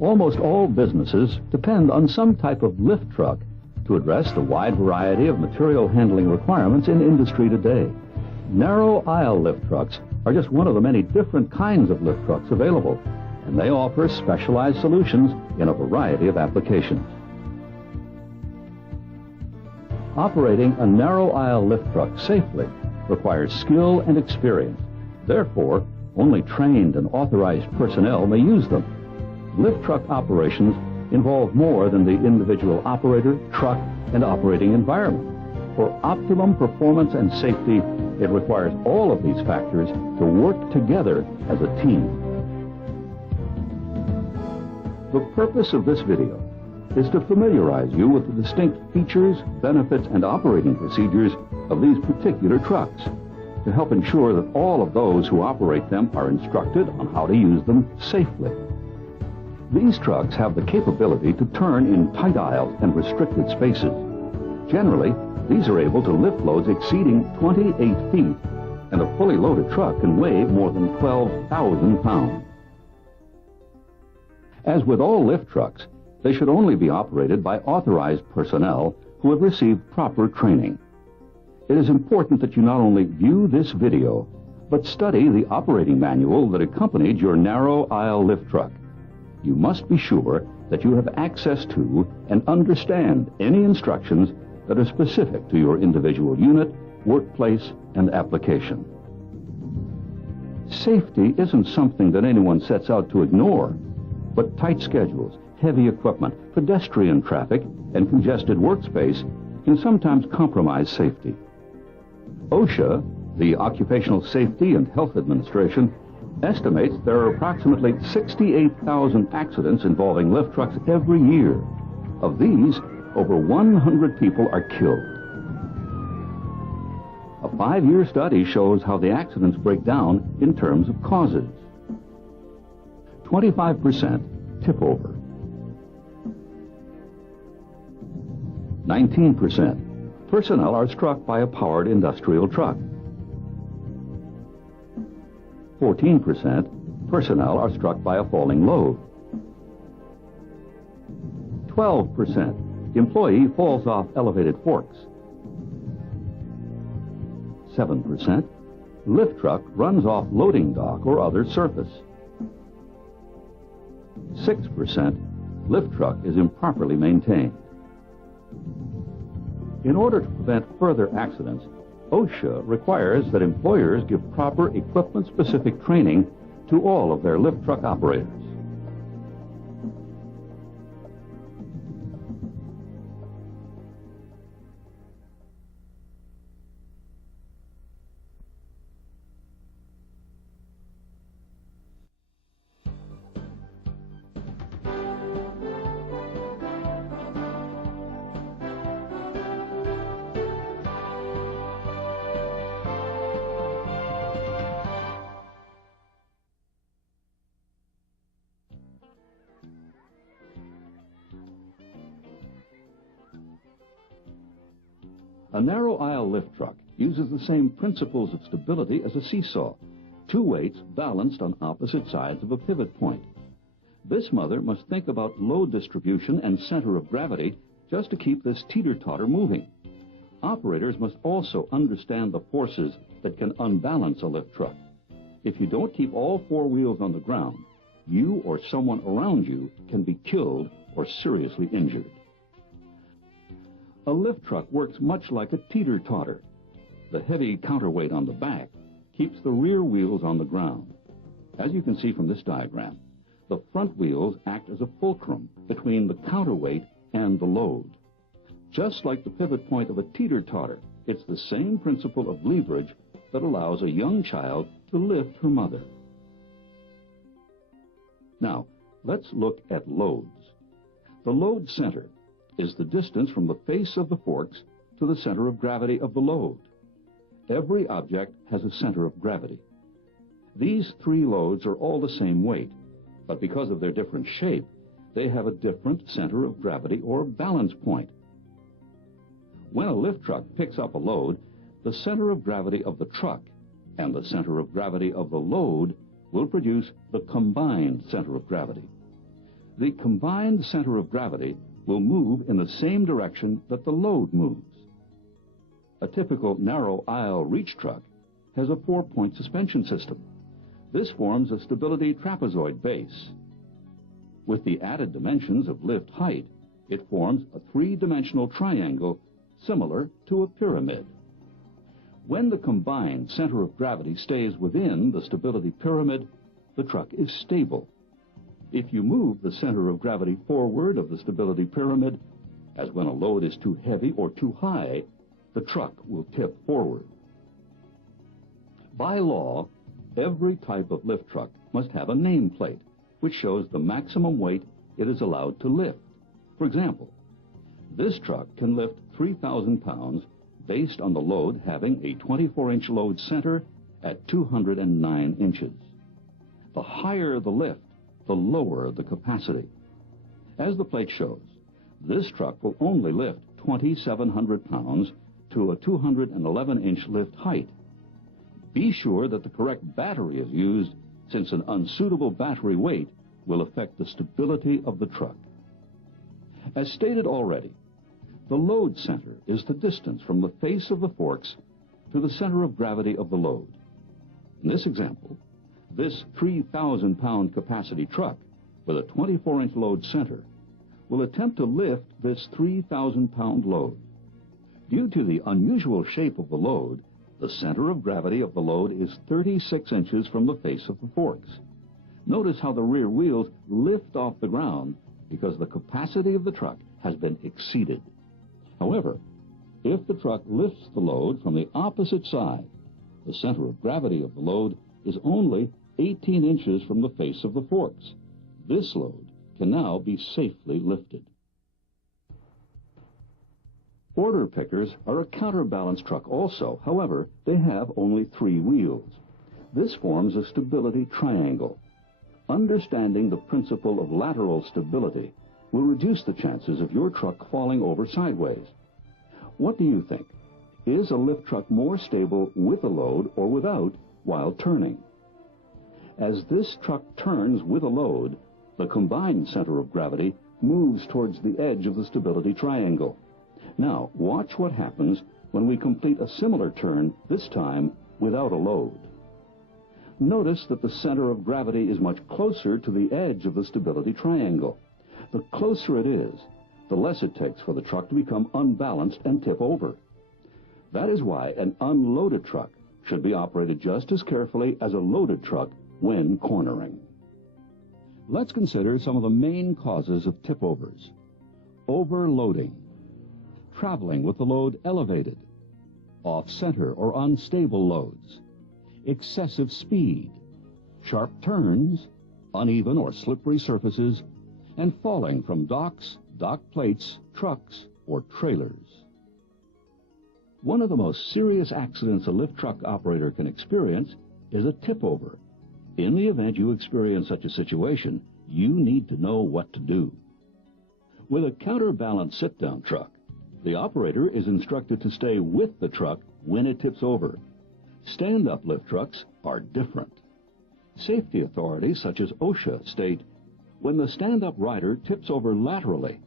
Almost all businesses depend on some type of lift truck to address the wide variety of material handling requirements in industry today. Narrow aisle lift trucks are just one of the many different kinds of lift trucks available, and they offer specialized solutions in a variety of applications. Operating a narrow aisle lift truck safely requires skill and experience. Therefore, only trained and authorized personnel may use them. Lift truck operations involve more than the individual operator, truck, and operating environment. For optimum performance and safety, it requires all of these factors to work together as a team. The purpose of this video is to familiarize you with the distinct features, benefits, and operating procedures of these particular trucks, to help ensure that all of those who operate them are instructed on how to use them safely. These trucks have the capability to turn in tight aisles and restricted spaces. Generally, these are able to lift loads exceeding 28 feet, and a fully loaded truck can weigh more than 12,000 pounds. As with all lift trucks, they should only be operated by authorized personnel who have received proper training. It is important that you not only view this video, but study the operating manual that accompanied your narrow aisle lift truck. You must be sure that you have access to and understand any instructions that are specific to your individual unit, workplace, and application. Safety isn't something that anyone sets out to ignore, but tight schedules, heavy equipment, pedestrian traffic, and congested workspace can sometimes compromise safety. OSHA, the Occupational Safety and Health Administration, estimates there are approximately 68,000 accidents involving lift trucks every year. Of these, over 100 people are killed. A 5-year study shows how the accidents break down in terms of causes. 25% tip over. 19% personnel are struck by a powered industrial truck. 14% personnel are struck by a falling load. 12% employee falls off elevated forks. 7% lift truck runs off loading dock or other surface. 6% lift truck is improperly maintained. In order to prevent further accidents, OSHA requires that employers give proper equipment-specific training to all of their lift truck operators. A narrow aisle lift truck uses the same principles of stability as a seesaw, two weights balanced on opposite sides of a pivot point. This mother must think about load distribution and center of gravity just to keep this teeter-totter moving. Operators must also understand the forces that can unbalance a lift truck. If you don't keep all four wheels on the ground, you or someone around you can be killed or seriously injured. A lift truck works much like a teeter-totter. The heavy counterweight on the back keeps the rear wheels on the ground. As you can see from this diagram, the front wheels act as a fulcrum between the counterweight and the load. Just like the pivot point of a teeter-totter, it's the same principle of leverage that allows a young child to lift her mother. Now, let's look at loads. The load center is the distance from the face of the forks to the center of gravity of the load. Every object has a center of gravity. These three loads are all the same weight, but because of their different shape, they have a different center of gravity or balance point. When a lift truck picks up a load, the center of gravity of the truck and the center of gravity of the load will produce the combined center of gravity. the combined center of gravity will move in the same direction that the load moves. A typical narrow aisle reach truck has a 4-point suspension system. This forms a stability trapezoid base. With the added dimensions of lift height, it forms a 3-dimensional triangle similar to a pyramid. When the combined center of gravity stays within the stability pyramid, the truck is stable. If you move the center of gravity forward of the stability pyramid, as when a load is too heavy or too high, the truck will tip forward. By law, every type of lift truck must have a nameplate which shows the maximum weight it is allowed to lift. For example, this truck can lift 3,000 pounds based on the load having a 24-inch load center at 209 inches. The higher the lift, the lower the capacity. As the plate shows, this truck will only lift 2,700 pounds to a 211-inch lift height. Be sure that the correct battery is used, since an unsuitable battery weight will affect the stability of the truck. As stated already, the load center is the distance from the face of the forks to the center of gravity of the load. In this example, this 3,000-pound capacity truck with a 24-inch load center will attempt to lift this 3,000-pound load. Due to the unusual shape of the load, the center of gravity of the load is 36 inches from the face of the forks. Notice how the rear wheels lift off the ground because the capacity of the truck has been exceeded. However, if the truck lifts the load from the opposite side, the center of gravity of the load is only 18 inches from the face of the forks. This load can now be safely lifted. Order pickers are a counterbalance truck also. However, they have only 3 wheels. This forms a stability triangle. Understanding the principle of lateral stability will reduce the chances of your truck falling over sideways. What do you think? Is a lift truck more stable with a load or without while turning? As this truck turns with a load, the combined center of gravity moves towards the edge of the stability triangle. Now, watch what happens when we complete a similar turn, this time without a load. Notice that the center of gravity is much closer to the edge of the stability triangle. The closer it is, the less it takes for the truck to become unbalanced and tip over. That is why an unloaded truck should be operated just as carefully as a loaded truck when cornering. Let's consider some of the main causes of tip-overs. Overloading, traveling with the load elevated, off-center or unstable loads, excessive speed, sharp turns, uneven or slippery surfaces, and falling from docks, dock plates, trucks, or trailers. One of the most serious accidents a lift truck operator can experience is a tip-over. In the event you experience such a situation, you need to know what to do. With a counterbalance sit-down truck, the operator is instructed to stay with the truck when it tips over. Stand-up lift trucks are different. Safety authorities such as OSHA state, when the stand-up rider tips over laterally,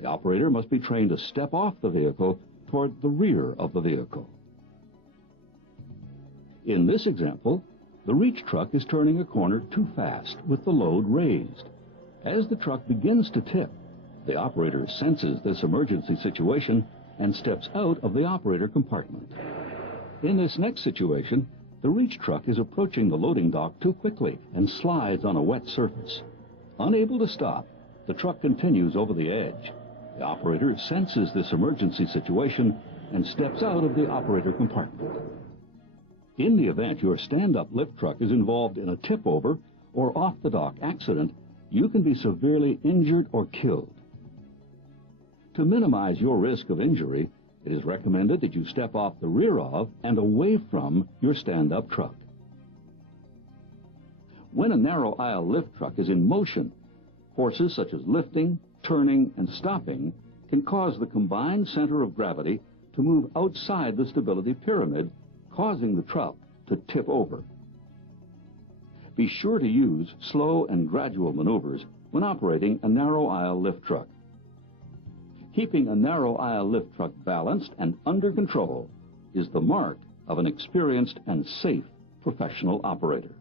the operator must be trained to step off the vehicle toward the rear of the vehicle. In this example, the reach truck is turning a corner too fast with the load raised. As the truck begins to tip, the operator senses this emergency situation and steps out of the operator compartment. In this next situation, the reach truck is approaching the loading dock too quickly and slides on a wet surface. Unable to stop, the truck continues over the edge. The operator senses this emergency situation and steps out of the operator compartment. In the event your stand-up lift truck is involved in a tip-over or off-the-dock accident, you can be severely injured or killed. To minimize your risk of injury, it is recommended that you step off the rear of and away from your stand-up truck. When a narrow aisle lift truck is in motion, forces such as lifting, turning, and stopping can cause the combined center of gravity to move outside the stability pyramid, causing the truck to tip over. Be sure to use slow and gradual maneuvers when operating a narrow aisle lift truck. Keeping a narrow aisle lift truck balanced and under control is the mark of an experienced and safe professional operator.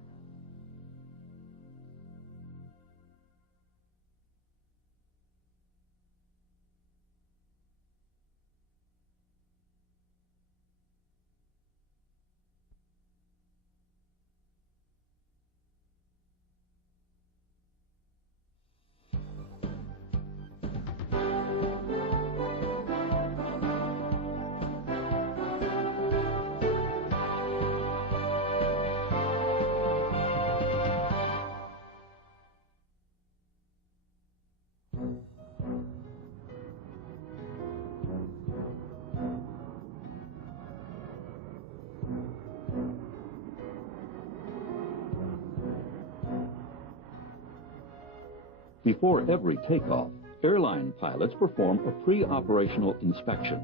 Before every takeoff, airline pilots perform a pre-operational inspection.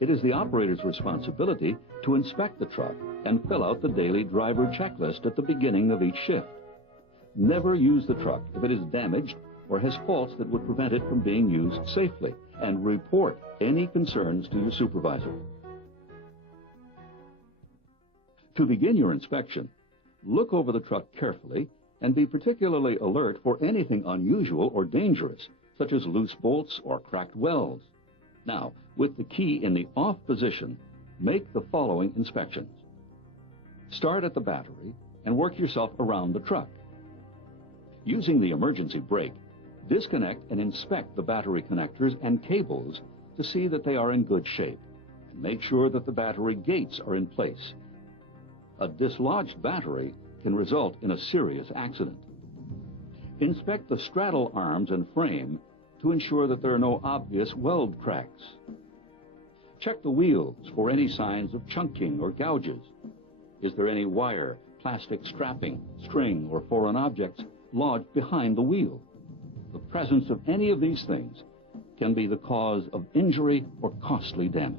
It is the operator's responsibility to inspect the truck and fill out the daily driver checklist at the beginning of each shift. Never use the truck if it is damaged or has faults that would prevent it from being used safely, and report any concerns to your supervisor. To begin your inspection, look over the truck carefully and be particularly alert for anything unusual or dangerous, such as loose bolts or cracked welds. Now, with the key in the off position, make the following inspections. Start at the battery and work yourself around the truck. Using the emergency brake, disconnect and inspect the battery connectors and cables to see that they are in good shape, and make sure that the battery gates are in place. A dislodged battery can result in a serious accident. Inspect the straddle arms and frame to ensure that there are no obvious weld cracks. Check the wheels for any signs of chunking or gouges. Is there any wire, plastic strapping, string, or foreign objects lodged behind the wheel? The presence of any of these things can be the cause of injury or costly damage.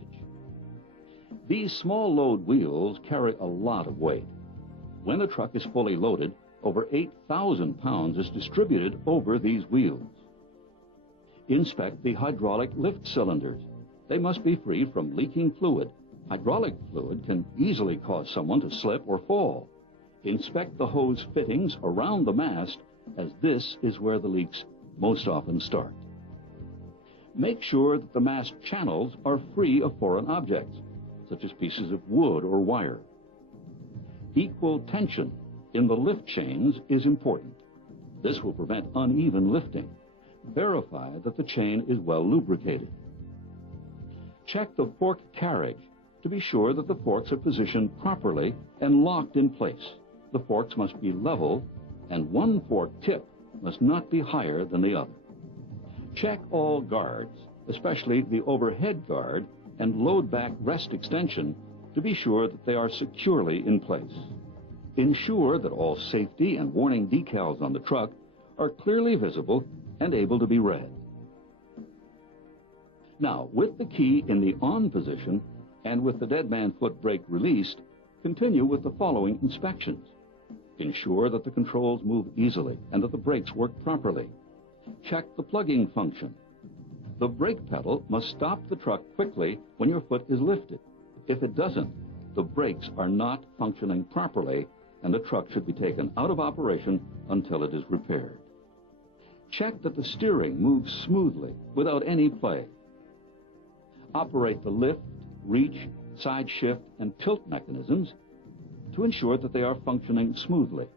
These small load wheels carry a lot of weight. When the truck is fully loaded, over 8,000 pounds is distributed over these wheels. Inspect the hydraulic lift cylinders. They must be free from leaking fluid. Hydraulic fluid can easily cause someone to slip or fall. Inspect the hose fittings around the mast, as this is where the leaks most often start. Make sure that the mast channels are free of foreign objects, such as pieces of wood or wire. Equal tension in the lift chains is important. This will prevent uneven lifting. Verify that the chain is well lubricated. Check the fork carriage to be sure that the forks are positioned properly and locked in place. The forks must be level, and one fork tip must not be higher than the other. Check all guards, especially the overhead guard and load back rest extension, to be sure that they are securely in place. Ensure that all safety and warning decals on the truck are clearly visible and able to be read. Now, with the key in the on position and with the dead man foot brake released, continue with the following inspections. Ensure that the controls move easily and that the brakes work properly. Check the plugging function. The brake pedal must stop the truck quickly when your foot is lifted. If it doesn't, the brakes are not functioning properly and the truck should be taken out of operation until it is repaired. Check that the steering moves smoothly without any play. Operate the lift, reach, side shift, and tilt mechanisms to ensure that they are functioning smoothly.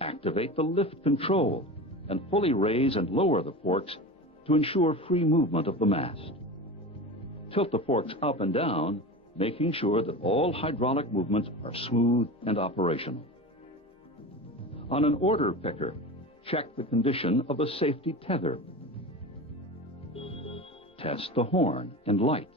Activate the lift control and fully raise and lower the forks to ensure free movement of the mast. Tilt the forks up and down, making sure that all hydraulic movements are smooth and operational. On an order picker, check the condition of the safety tether. Test the horn and lights.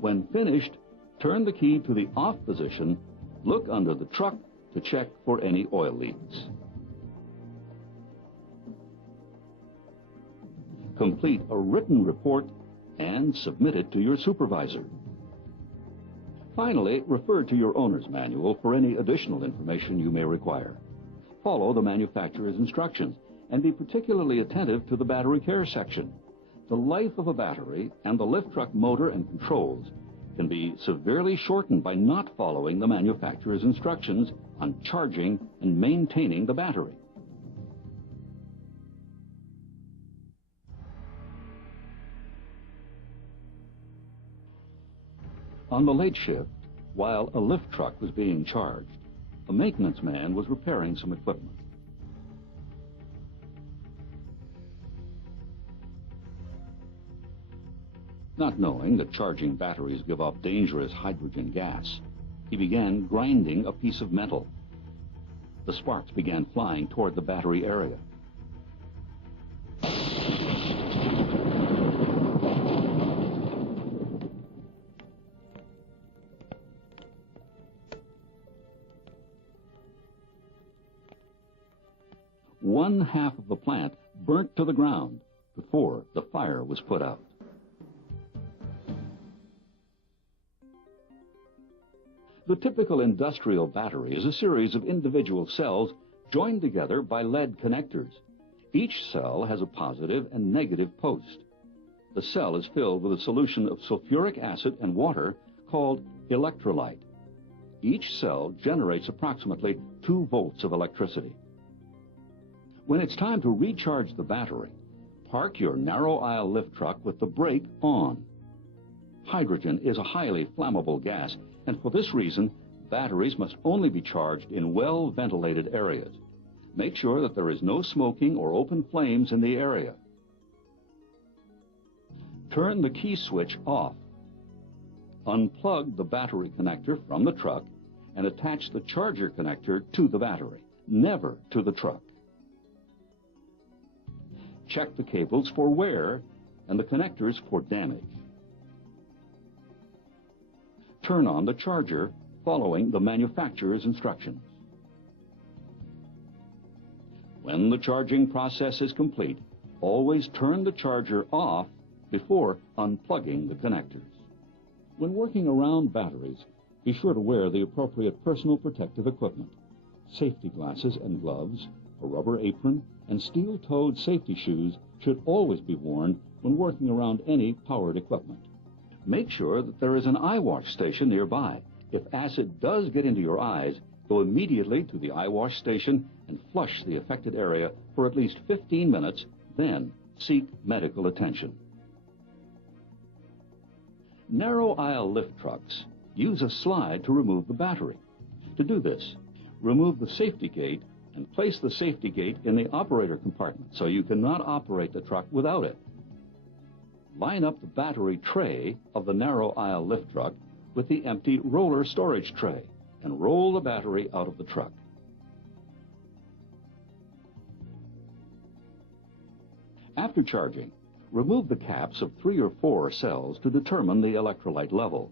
When finished, turn the key to the off position, look under the truck to check for any oil leaks. Complete a written report and submit it to your supervisor. Finally, refer to your owner's manual for any additional information you may require. Follow the manufacturer's instructions and be particularly attentive to the battery care section. The life of a battery and the lift truck motor and controls can be severely shortened by not following the manufacturer's instructions on charging and maintaining the battery. On the late shift, while a lift truck was being charged, a maintenance man was repairing some equipment. Not knowing that charging batteries give off dangerous hydrogen gas, he began grinding a piece of metal. The sparks began flying toward the battery area. One half of the plant burnt to the ground before the fire was put out. The typical industrial battery is a series of individual cells joined together by lead connectors. Each cell has a positive and negative post. The cell is filled with a solution of sulfuric acid and water called electrolyte. Each cell generates approximately 2 volts of electricity. When it's time to recharge the battery, park your narrow aisle lift truck with the brake on. Hydrogen is a highly flammable gas, and for this reason, batteries must only be charged in well-ventilated areas. Make sure that there is no smoking or open flames in the area. Turn the key switch off. Unplug the battery connector from the truck and attach the charger connector to the battery, never to the truck. Check the cables for wear and the connectors for damage. Turn on the charger following the manufacturer's instructions. When the charging process is complete, always turn the charger off before unplugging the connectors. When working around batteries, be sure to wear the appropriate personal protective equipment. Safety glasses and gloves, a rubber apron, and steel-toed safety shoes should always be worn when working around any powered equipment. Make sure that there is an eye wash station nearby. If acid does get into your eyes, go immediately to the eye wash station and flush the affected area for at least 15 minutes, then seek medical attention. Narrow aisle lift trucks use a slide to remove the battery. To do this, remove the safety gate and place the safety gate in the operator compartment so you cannot operate the truck without it. Line up the battery tray of the narrow aisle lift truck with the empty roller storage tray and roll the battery out of the truck. After charging, remove the caps of 3 or 4 cells to determine the electrolyte level.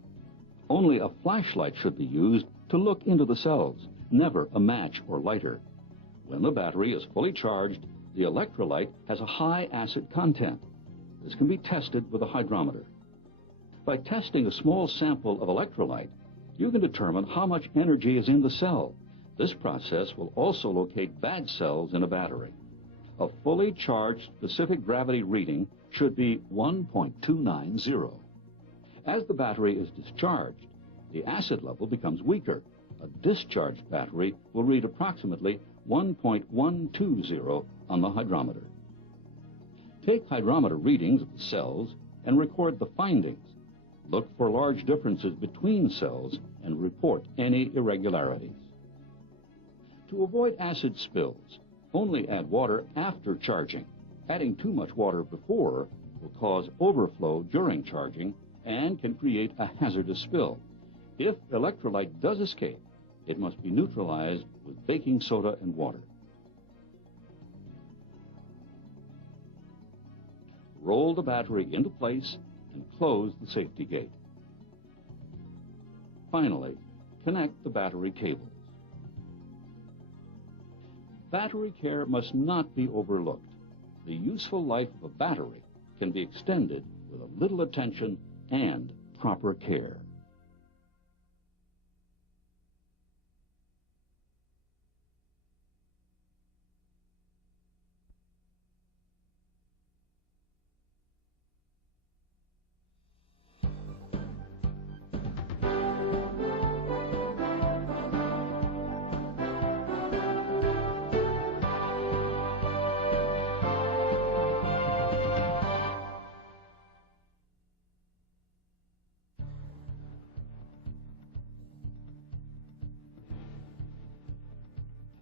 Only a flashlight should be used to look into the cells, never a match or lighter. When the battery is fully charged, the electrolyte has a high acid content. This can be tested with a hydrometer. By testing a small sample of electrolyte, you can determine how much energy is in the cell. This process will also locate bad cells in a battery. A fully charged specific gravity reading should be 1.290. As the battery is discharged, the acid level becomes weaker. A discharged battery will read approximately 1.120 on the hydrometer. Take hydrometer readings of the cells and record the findings. Look for large differences between cells and report any irregularities. To avoid acid spills, only add water after charging. Adding too much water before will cause overflow during charging and can create a hazardous spill. If electrolyte does escape, it must be neutralized with baking soda and water. Roll the battery into place and close the safety gate. Finally, connect the battery cables. Battery care must not be overlooked. The useful life of a battery can be extended with a little attention and proper care.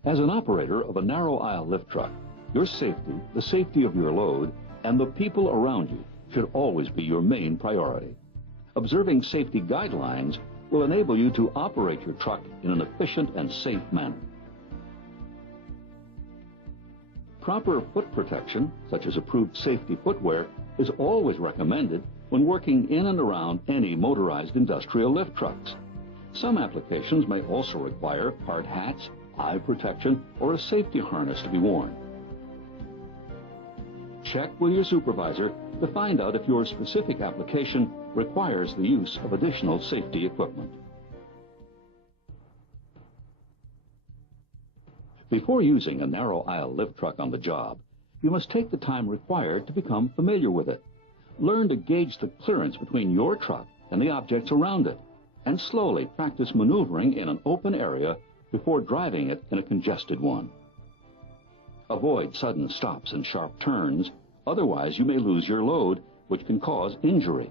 As an operator of a narrow aisle lift truck, your safety, the safety of your load, and the people around you should always be your main priority. Observing safety guidelines will enable you to operate your truck in an efficient and safe manner. Proper foot protection, such as approved safety footwear, is always recommended when working in and around any motorized industrial lift trucks. Some applications may also require hard hats, eye protection, or a safety harness to be worn. Check with your supervisor to find out if your specific application requires the use of additional safety equipment. Before using a narrow aisle lift truck on the job, you must take the time required to become familiar with it. Learn to gauge the clearance between your truck and the objects around it, and slowly practice maneuvering in an open area before driving it in a congested one. Avoid sudden stops and sharp turns, otherwise you may lose your load, which can cause injury.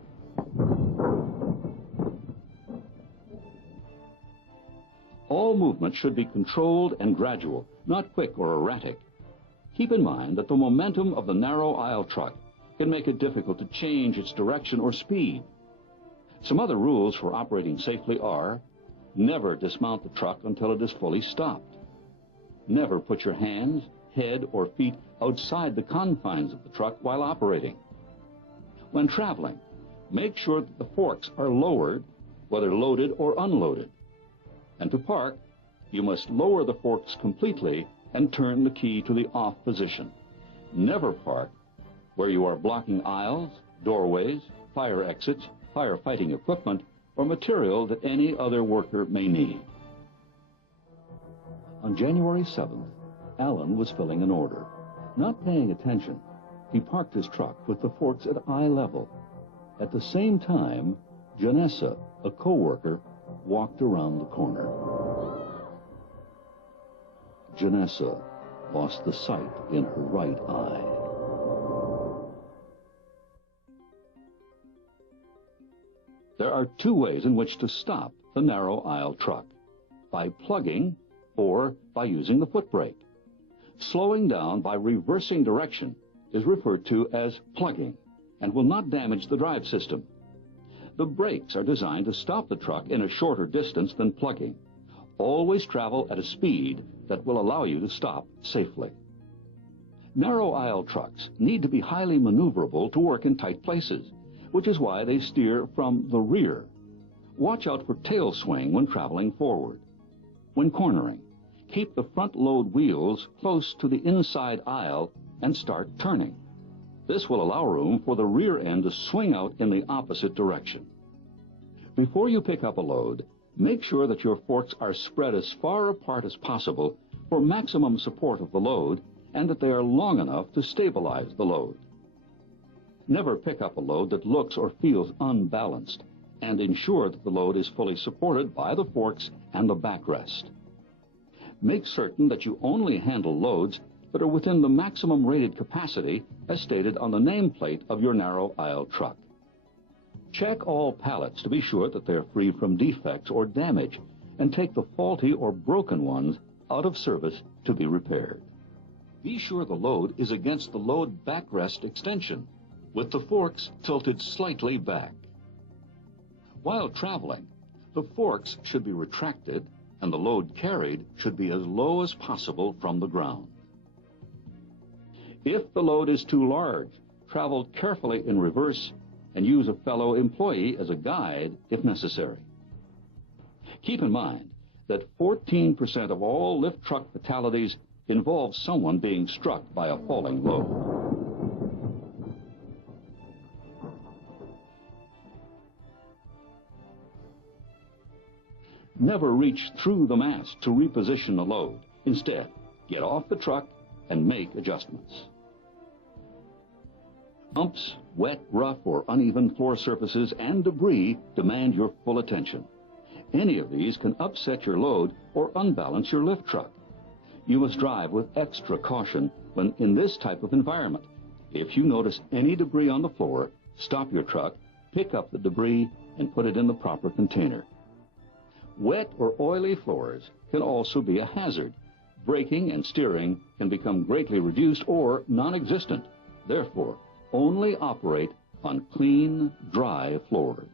All movement should be controlled and gradual, not quick or erratic. Keep in mind that the momentum of the narrow aisle truck can make it difficult to change its direction or speed. Some other rules for operating safely are: never dismount the truck until it is fully stopped. Never put your hands, head, or feet outside the confines of the truck while operating. When traveling, make sure that the forks are lowered, whether loaded or unloaded. And to park, you must lower the forks completely and turn the key to the off position. Never park where you are blocking aisles, doorways, fire exits, firefighting equipment, or material that any other worker may need. On January 7th, Alan was filling an order. Not paying attention, he parked his truck with the forks at eye level. At the same time, Janessa, a co-worker, walked around the corner. Janessa lost the sight in her right eye. There are two ways in which to stop the narrow aisle truck: by plugging or by using the foot brake. Slowing down by reversing direction is referred to as plugging and will not damage the drive system. The brakes are designed to stop the truck in a shorter distance than plugging. Always travel at a speed that will allow you to stop safely. Narrow aisle trucks need to be highly maneuverable to work in tight places, which is why they steer from the rear. Watch out for tail swing when traveling forward. When cornering, keep the front load wheels close to the inside aisle and start turning. This will allow room for the rear end to swing out in the opposite direction. Before you pick up a load, make sure that your forks are spread as far apart as possible for maximum support of the load, and that they are long enough to stabilize the load. Never pick up a load that looks or feels unbalanced, and ensure that the load is fully supported by the forks and the backrest. Make certain that you only handle loads that are within the maximum rated capacity as stated on the nameplate of your narrow aisle truck. Check all pallets to be sure that they are free from defects or damage, and take the faulty or broken ones out of service to be repaired. Be sure the load is against the load backrest extension, with the forks tilted slightly back. While traveling, the forks should be retracted and the load carried should be as low as possible from the ground. If the load is too large, travel carefully in reverse and use a fellow employee as a guide if necessary. Keep in mind that 14% of all lift truck fatalities involve someone being struck by a falling load. Never reach through the mast to reposition the load. Instead, get off the truck and make adjustments. Bumps, wet, rough, or uneven floor surfaces, and debris demand your full attention. Any of these can upset your load or unbalance your lift truck. You must drive with extra caution when in this type of environment. If you notice any debris on the floor, stop your truck, pick up the debris, and put it in the proper container. Wet or oily floors can also be a hazard. braking and steering can become greatly reduced or non-existent. Therefore, only operate on clean, dry floors.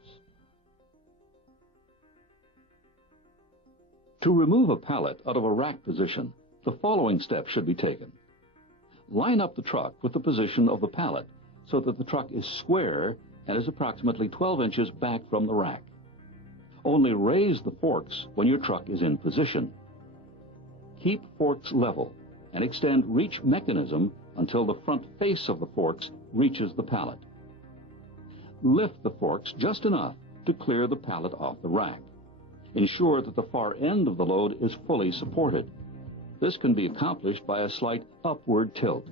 To remove a pallet out of a rack position, the following steps should be taken. Line up the truck with the position of the pallet so that the truck is square and is approximately 12 inches back from the rack. Only raise the forks when your truck is in position. Keep forks level and extend reach mechanism until the front face of the forks reaches the pallet. Lift the forks just enough to clear the pallet off the rack. Ensure that the far end of the load is fully supported. This can be accomplished by a slight upward tilt.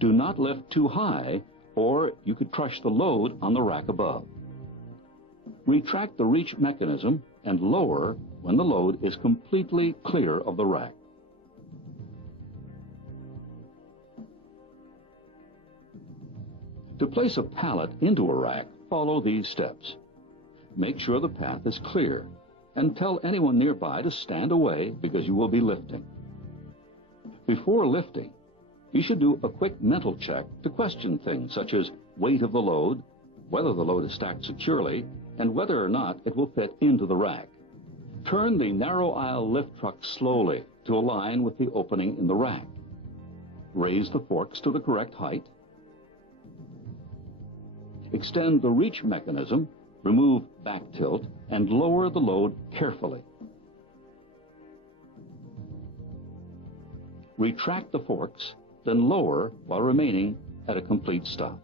Do not lift too high, or you could crush the load on the rack above. Retract the reach mechanism and lower when the load is completely clear of the rack. To place a pallet into a rack, follow these steps. Make sure the path is clear, and tell anyone nearby to stand away because you will be lifting. Before lifting, you should do a quick mental check to question things such as weight of the load, whether the load is stacked securely, and whether or not it will fit into the rack. Turn the narrow aisle lift truck slowly to align with the opening in the rack. Raise the forks to the correct height. Extend the reach mechanism, remove back tilt, and lower the load carefully. Retract the forks, then lower while remaining at a complete stop.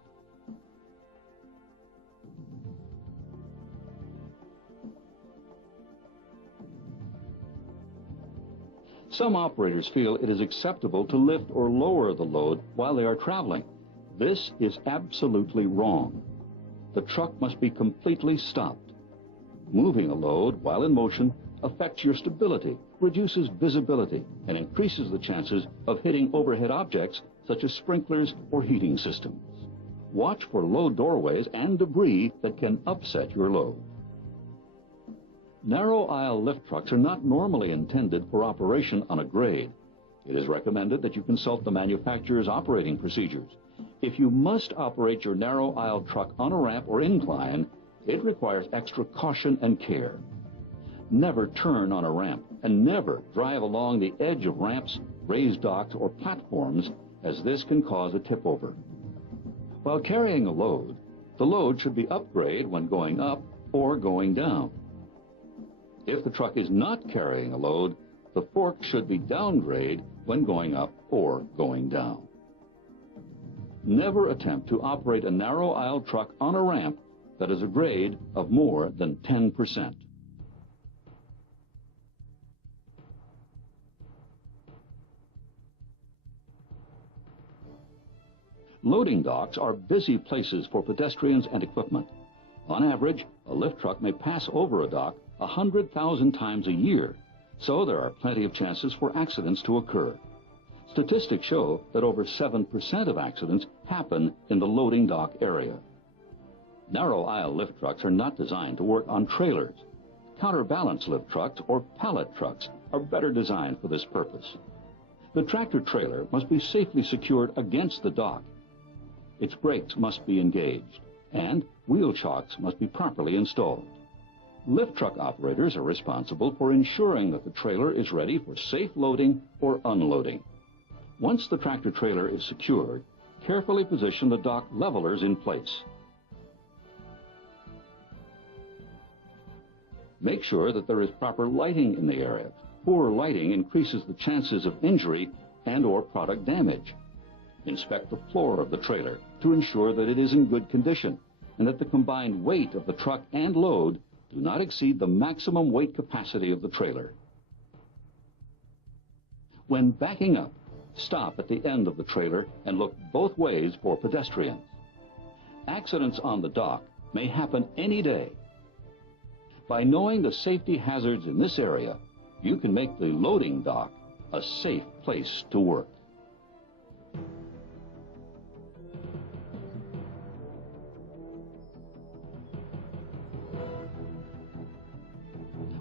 Some operators feel it is acceptable to lift or lower the load while they are traveling. This is absolutely wrong. The truck must be completely stopped. Moving a load while in motion affects your stability, reduces visibility, and increases the chances of hitting overhead objects such as sprinklers or heating systems. Watch for low doorways and debris that can upset your load. Narrow aisle lift trucks are not normally intended for operation on a grade. It is recommended that you consult the manufacturer's operating procedures. If you must operate your narrow aisle truck on a ramp or incline, it requires extra caution and care. Never turn on a ramp and never drive along the edge of ramps, raised docks, or platforms, as this can cause a tip over. While carrying a load, the load should be upgraded when going up or going down. If the truck is not carrying a load, the fork should be downgrade when going up or going down. Never attempt to operate a narrow aisle truck on a ramp that is a grade of more than 10%. Loading docks are busy places for pedestrians and equipment. On average, a lift truck may pass over a dock 100,000 times a year, so there are plenty of chances for accidents to occur. Statistics show that over 7% of accidents happen in the loading dock area. Narrow aisle lift trucks are not designed to work on trailers. Counterbalance lift trucks or pallet trucks are better designed for this purpose. The tractor trailer must be safely secured against the dock. Its brakes must be engaged, and wheel chocks must be properly installed. Lift truck operators are responsible for ensuring that the trailer is ready for safe loading or unloading. Once the tractor trailer is secured, carefully position the dock levelers in place. Make sure that there is proper lighting in the area. Poor lighting increases the chances of injury and/or product damage. Inspect the floor of the trailer to ensure that it is in good condition and that the combined weight of the truck and load do not exceed the maximum weight capacity of the trailer. When backing up, stop at the end of the trailer and look both ways for pedestrians. Accidents on the dock may happen any day. By knowing the safety hazards in this area, you can make the loading dock a safe place to work.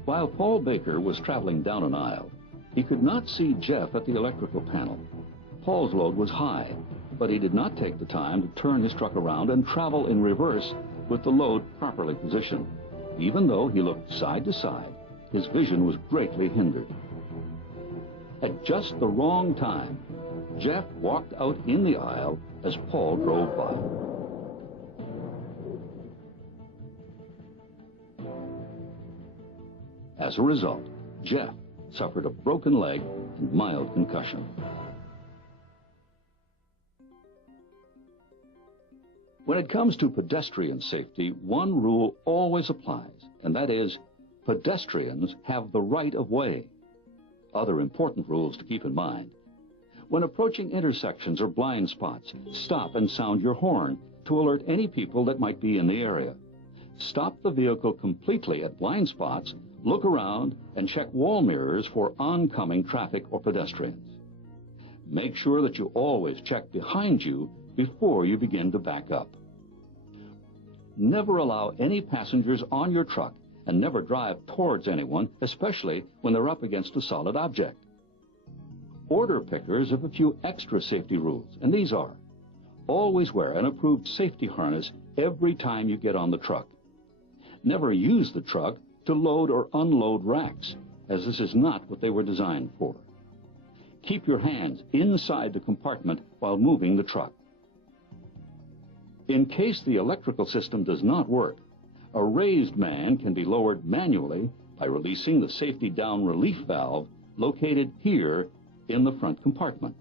While Paul Baker was traveling down an aisle, He could not see Jeff at the electrical panel. Paul's load was high, but he did not take the time to turn his truck around and travel in reverse with the load properly positioned. Even though he looked side to side, his vision was greatly hindered. At just the wrong time, Jeff walked out in the aisle as Paul drove by. As a result, Jeff suffered a broken leg and mild concussion. When it comes to pedestrian safety, one rule always applies, and that is, pedestrians have the right of way. Other important rules to keep in mind. When approaching intersections or blind spots, stop and sound your horn to alert any people that might be in the area. Stop the vehicle completely at blind spots, look around, and check wall mirrors for oncoming traffic or pedestrians. Make sure that you always check behind you before you begin to back up. Never allow any passengers on your truck, and never drive towards anyone, especially when they're up against a solid object. Order pickers of a few extra safety rules, and these are: always wear an approved safety harness every time you get on the truck. Never use the truck to load or unload racks, as this is not what they were designed for. Keep your hands inside the compartment while moving the truck. In case the electrical system does not work, a raised man can be lowered manually by releasing the safety down relief valve located here in the front compartment.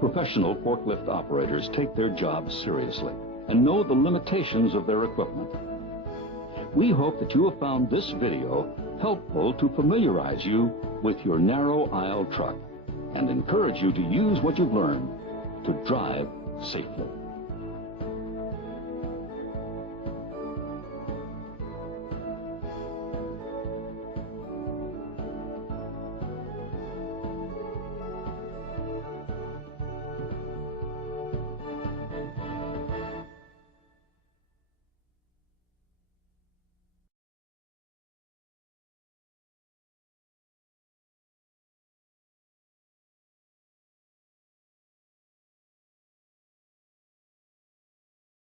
Professional forklift operators take their jobs seriously and know the limitations of their equipment. We hope that you have found this video helpful to familiarize you with your narrow aisle truck and encourage you to use what you've learned to drive safely.